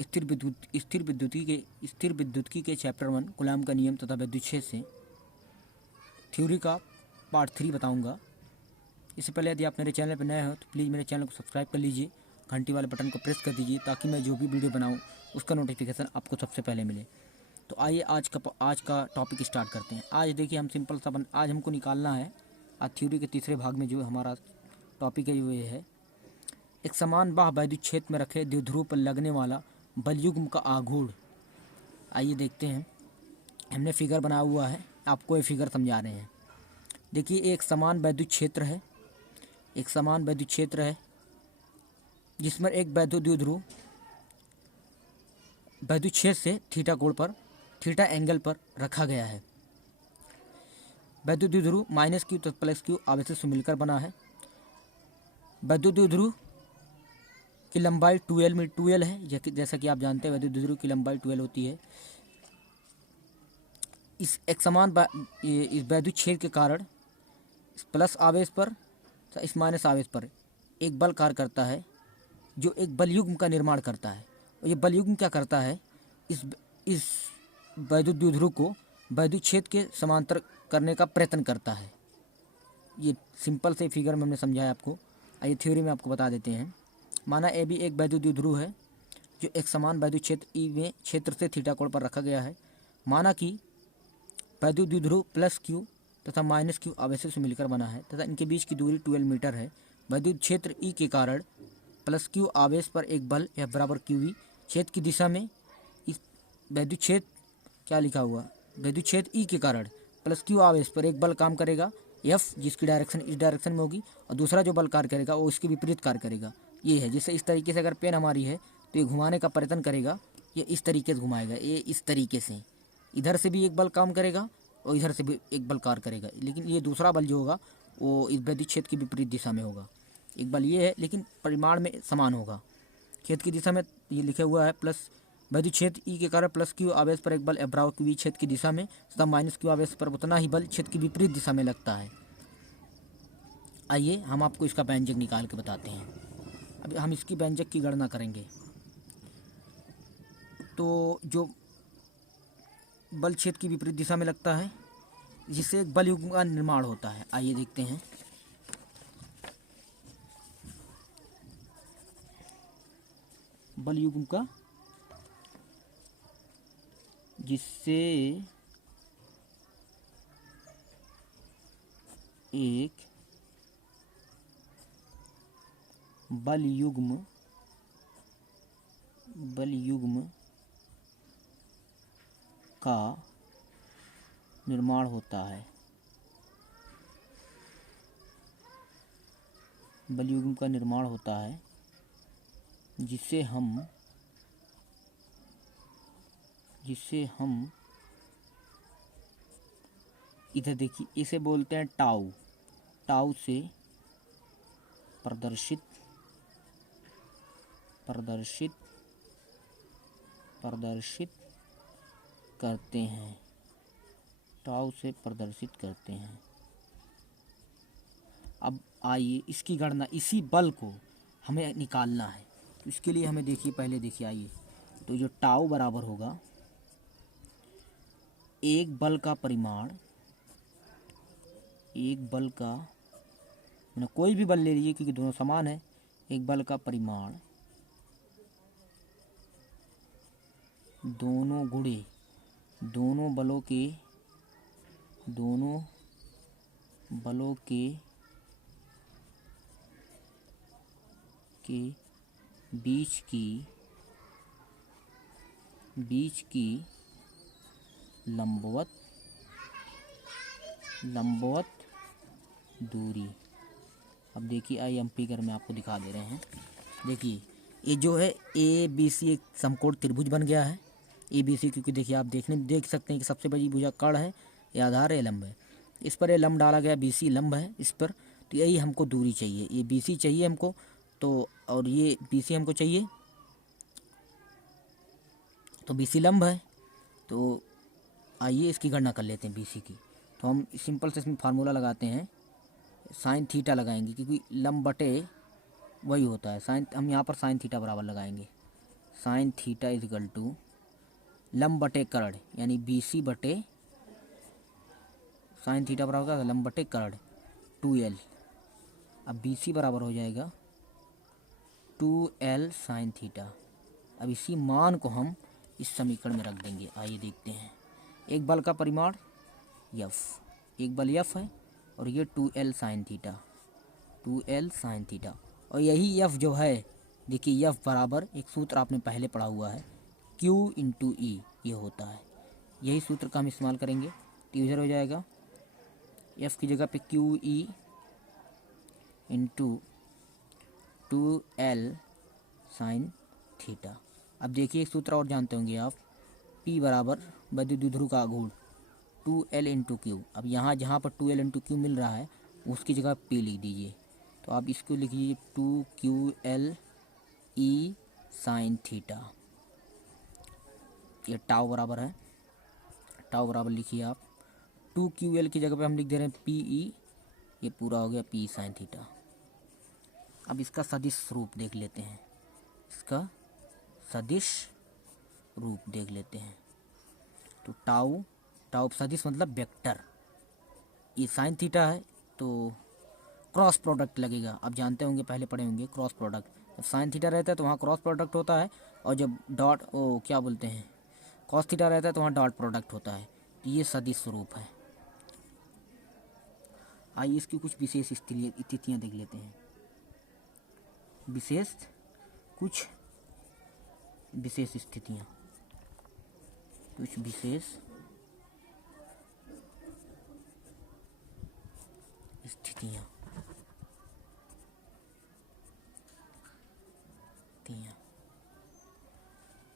स्थिर विद्युतिकी के chapter 1 Coulomb का नियम तथा विद्युत क्षेत्र से थ्योरी का पार्ट 3 बताऊंगा। इससे पहले यदि आप मेरे चैनल पर नए हो तो प्लीज़ मेरे चैनल को सब्सक्राइब कर लीजिए, घंटी वाले बटन को प्रेस कर दीजिए ताकि मैं जो भी वीडियो बनाऊं उसका नोटिफिकेशन आपको सबसे पहले मिले। तो आइए आज का टॉपिक स्टार्ट करते हैं। आज देखिए हम सिंपल सा आज हमको निकालना है आज थ्योरी के तीसरे भाग में जो हमारा टॉपिक है वो ये है, एक समान बाह वैद्युत क्षेत्र में रखे द्विध्रुव पर लगने वाला बलयुग्म का आघूर्ण। आइए देखते हैं, हमने फिगर बनाया हुआ है, आपको ये फिगर समझा रहे हैं। देखिए एक समान वैद्युत क्षेत्र है, एक समान वैद्युत क्षेत्र है जिसमें एक वैद्युत द्विध्रुव वैद्युत क्षेत्र से थीटा कोण पर, थीटा एंगल पर रखा गया है। वैद्युत द्विध्रुव माइनस क्यू तथा प्लस क्यू आवेशों से मिलकर बना है। वैद्युत द्विध्रुव की लंबाई 2L है, जैसा कि आप जानते हैं वैद्युत द्विध्रुव की लंबाई 2L होती है। इस एक समान इस वैद्युत क्षेत्र के कारण इस प्लस आवेश पर इस माइनस आवेश पर एक बल कार्य करता है जो एक बलयुग्म का निर्माण करता है। और ये बलयुग्म क्या करता है, इस वैद्युत द्विध्रुव को वैद्युत क्षेत्र के समांतर करने का प्रयत्न करता है। ये सिंपल से फिगर में हमने समझाया आपको। आइए थ्योरी में आपको बता देते हैं। माना ए भी एक वैद्युत द्विध्रुव है जो एक समान वैद्युत क्षेत्र ई में क्षेत्र से थीटा कोण पर रखा गया है। माना कि वैद्युत द्विध्रुव प्लस क्यू तथा माइनस क्यू आवेशों से मिलकर बना है तथा इनके बीच की दूरी 12 मीटर है। वैद्युत क्षेत्र ई के कारण प्लस क्यू आवेश पर एक बल F बराबर QV क्षेत्र की दिशा में, इस वैद्युत क्षेत्र क्या लिखा हुआ, वैद्युत क्षेत्र ई के कारण प्लस क्यू आवेश पर एक बल काम करेगा F, जिसकी डायरेक्शन इस डायरेक्शन में होगी, और दूसरा जो बल कार्य करेगा वो इसके विपरीत कार्य करेगा। ये है, जिससे इस तरीके से अगर पेन हमारी है तो ये घुमाने का प्रयत्न करेगा, ये इस तरीके से घुमाएगा, ये इस तरीके से इधर से भी एक बल काम करेगा और इधर से भी एक बल कार्य करेगा, लेकिन ये दूसरा बल जो होगा वो इस वैद्युत क्षेत्र की विपरीत दिशा में होगा। एक बल ये है लेकिन परिमाण में समान होगा। क्षेत्र की दिशा में ये लिखा हुआ है प्लस वैद्युत क्षेत्र ई के कारण प्लस क्यू आवेश पर एक बल F बराबर QV क्षेत्र की दिशा में तथा माइनस क्यू आवेश पर उतना ही बल क्षेत्र की विपरीत दिशा में लगता है। आइए हम आपको इसका व्यंजक निकाल के बताते हैं। अभी हम इसकी व्यंजक की गणना करेंगे। तो जो बल क्षेत्र की विपरीत दिशा में लगता है जिससे एक बलयुग्म का निर्माण होता है। आइए देखते हैं। बलयुग्म का जिससे एक बलयुग्म का निर्माण होता है। बलयुग्म का निर्माण होता है जिसे हम इधर देखिए, इसे बोलते हैं टाउ। टाउ से प्रदर्शित करते हैं। टाउ से प्रदर्शित करते हैं। अब आइए इसकी गणना, इसी बल को हमें निकालना है। तो इसके लिए हमें देखिए, पहले देखिए, आइए तो जो टाउ बराबर होगा एक बल का परिमाण, एक बल का मैंने कोई भी बल ले लीजिए क्योंकि दोनों समान है, एक बल का परिमाण दोनों गुणे दोनों बलों के बीच की लंबवत दूरी। अब देखिए, आइए हम फिगर में आपको दिखा दे रहे हैं। देखिए ये जो है ABC एक समकोण त्रिभुज बन गया है। ABC क्योंकि देखिए आप देख सकते हैं कि सबसे बड़ी भुजा कर्ण है, ये आधार है, लंब है, इस पर ये लंब डाला गया, BC लंब है इस पर। तो यही हमको दूरी चाहिए, ये BC चाहिए हमको, तो और ये BC हमको चाहिए, तो BC लंब है। तो आइए इसकी गणना कर लेते हैं BC की। तो हम सिंपल से इसमें फार्मूला लगाते हैं, साइन थीटा लगाएंगे क्योंकि लंब बटे वही होता है साइन, हम यहाँ पर साइन थीटा बराबर लगाएंगे। Sine theta is equal to लंब बटे कर्ण, यानी BC बटे साइन थीटा बराबर होगा लंब बटे कर्ण 2L। अब BC बराबर हो जाएगा 2L साइन थीटा। अब इसी मान को हम इस समीकरण में रख देंगे। आइए देखते हैं। एक बल का परिमाण F, एक बल F है और ये 2L sine theta, 2L sine theta. और यही F जो है, देखिए F बराबर एक सूत्र आपने पहले पढ़ा हुआ है Q इंटू E, ये होता है। यही सूत्र का हम इस्तेमाल करेंगे। तो इधर हो जाएगा F की जगह पे QE into 2L sign theta. अब देखिए एक सूत्र और जानते होंगे आप, P बराबर वैद्युत द्विध्रुव का आघूर्ण 2L इंटू क्यू। अब यहाँ जहाँ पर 2L इंटू क्यू मिल रहा है उसकी जगह P लिख दीजिए। तो आप इसको लिखिए 2QL E साइन थीटा। ये टाउ बराबर है, टाउ बराबर लिखिए आप 2QL की जगह पे हम लिख दे रहे हैं PE, ये पूरा हो गया P साइन थीटा। अब इसका सदिश रूप देख लेते हैं, इसका सदिश रूप देख लेते हैं। तो टाउ, टाउ सदिश मतलब वेक्टर, ये साइन थीटा है तो क्रॉस प्रोडक्ट लगेगा। आप जानते होंगे, पहले पढ़े होंगे क्रॉस प्रोडक्ट। जब साइन थीटा रहता है तो वहाँ क्रॉस प्रोडक्ट होता है, और जब डॉट ओ क्या बोलते हैं कॉस थीटा रहता है तो वहाँ डॉट प्रोडक्ट होता है। तो ये सदिश स्वरूप है। आइए इसकी कुछ विशेष स्थितियाँ देख लेते हैं। कुछ विशेष स्थितियाँ, कुछ विशेष स्थितियाँ।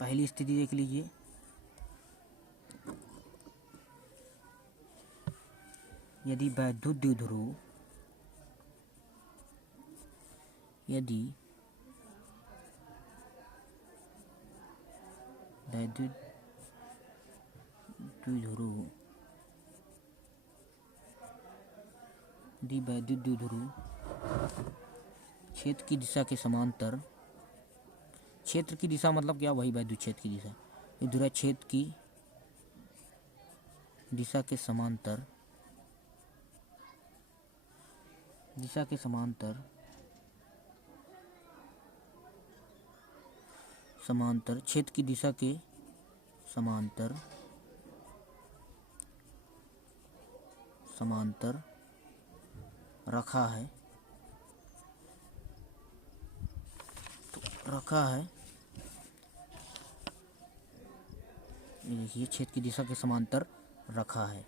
पहली स्थिति देख लीजिए, यदि वैद्युत द्विध्रुव, यदि वैद्युत द्विध्रुव, यदि वैद्युत द्विध्रुव क्षेत्र की दिशा के समांतर, क्षेत्र की दिशा मतलब क्या, वही वैद्युत क्षेत्र की दिशा, विद्युत क्षेत्र की दिशा के समांतर, दिशा के समांतर, समांतर क्षेत्र की दिशा के समांतर, समांतर रखा है, तो रखा है, देखिए क्षेत्र की दिशा के समांतर रखा है,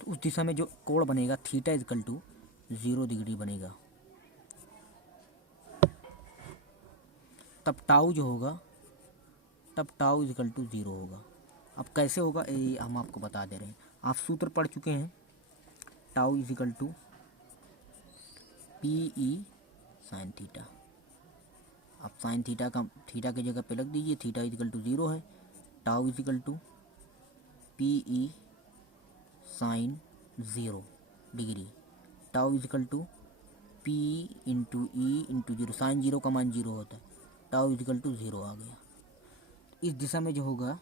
तो उस दिशा में जो कोण बनेगा थीटा इक्वल टू 0 डिग्री बनेगा। तब टाउ जो होगा, तब टाउ इक्वल टू 0 होगा। अब कैसे होगा ये हम आपको बता दे रहे हैं। आप सूत्र पढ़ चुके हैं, tau equal to PE sine theta. आप साइन थीटा का थीटा की जगह पे रख दीजिए, थीटा इक्वल टू 0 है, tau equal to PE sine 0 degree, tau equal to P into E into 0, sine 0 का मान 0 होता है, टाउ इक्वल टू 0 आ गया। इस दिशा में जो होगा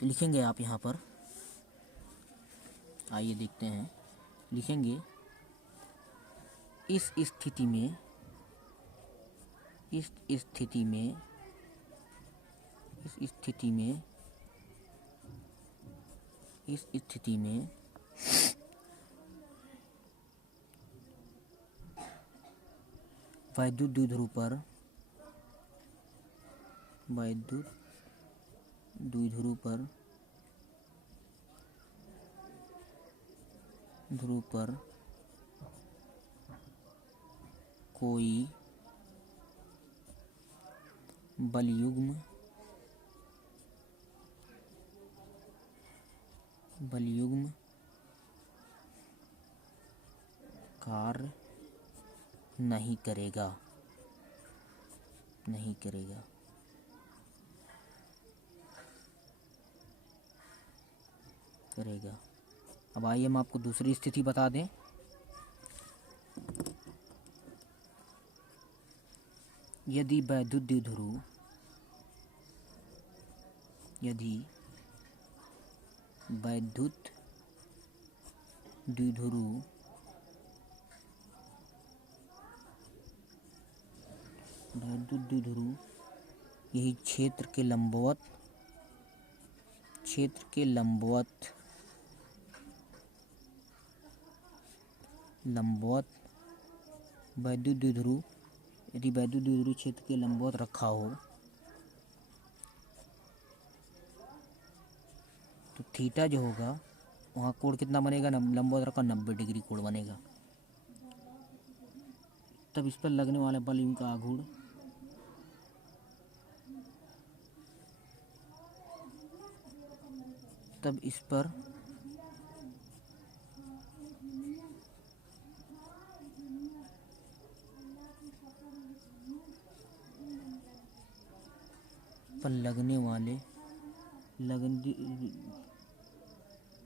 तो लिखेंगे आप यहाँ पर, आइए देखते हैं, लिखेंगे इस स्थिति में, इस स्थिति में, इस स्थिति में, इस स्थिति में वैद्युत द्विध्रुव पर, वैद्युत द्विध्रुव पर, ध्रुव पर कोई बलयुग्म, बलयुग्म कार्य नहीं करेगा, नहीं करेगा, करेगा। अब आइए हम आपको दूसरी स्थिति बता दें। यदि वैद्युत द्विध्रुव, यदि वैद्युत द्विध्रुव यही क्षेत्र के लंबवत वैद्युत द्विध्रुव यदि वैद्युत द्विध्रुव क्षेत्र के लंबवत रखा हो तो थीटा जो होगा वहाँ कोण कितना बनेगा, लंबवत रखा 90 डिग्री कोण बनेगा। तब इस पर लगने वाले बल का आघूर्ण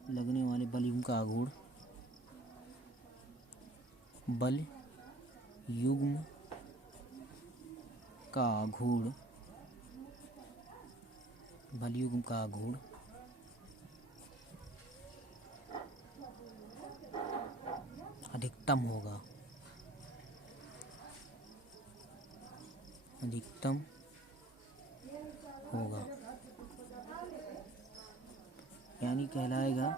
लगने वाले बल का आघूर्ण अधिकतम होगा यानी कहलाएगा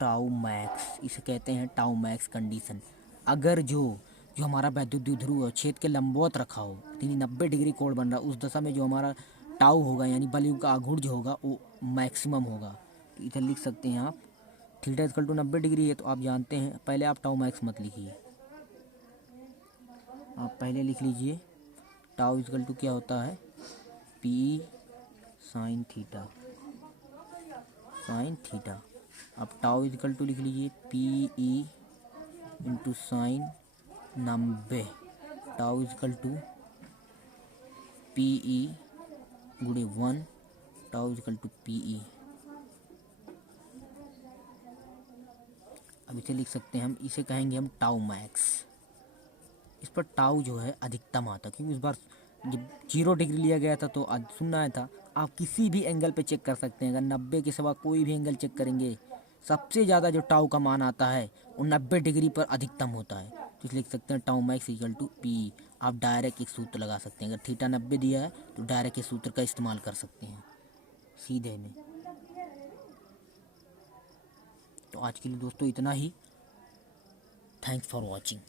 टाउ मैक्स। इसे कहते हैं टाउ मैक्स कंडीशन। अगर जो हमारा वैद्युत द्विध्रुव क्षेत्र के लंबवत रखा हो, यानी 90 डिग्री कोण बन रहा, उस दशा में जो हमारा टाउ होगा यानी बल का आघूर्ण जो होगा वो मैक्सिमम होगा। तो इधर लिख सकते हैं आप थीटा इक्वल टू 90 डिग्री है, तो आप जानते हैं, पहले आप टाउ मैक्स मत लिखिए, आप पहले लिख लीजिए टाउ इक्वल टू क्या होता है, पी साइन थीटा। अब टाउ इक्वल टू लिख लीजिए P E into sine 90। Tau equal to P E गुणे 1, tau equal to P E. अब इसे लिख सकते हैं हम, इसे कहेंगे हम टाउ मैक्स। इस पर टाउ जो है अधिकतम आता, क्योंकि इस बार जब 0 डिग्री लिया गया था तो आज सुनना है था, आप किसी भी एंगल पे चेक कर सकते हैं। अगर 90 के सिवा कोई भी एंगल चेक करेंगे, सबसे ज़्यादा जो टाउ का मान आता है वो 90 डिग्री पर अधिकतम होता है। तो लिख सकते हैं tau max equal to P. आप डायरेक्ट एक सूत्र लगा सकते हैं, अगर थीटा 90 दिया है तो डायरेक्ट इस सूत्र का इस्तेमाल कर सकते हैं सीधे में। तो आज के लिए दोस्तों इतना ही। Thanks for watching.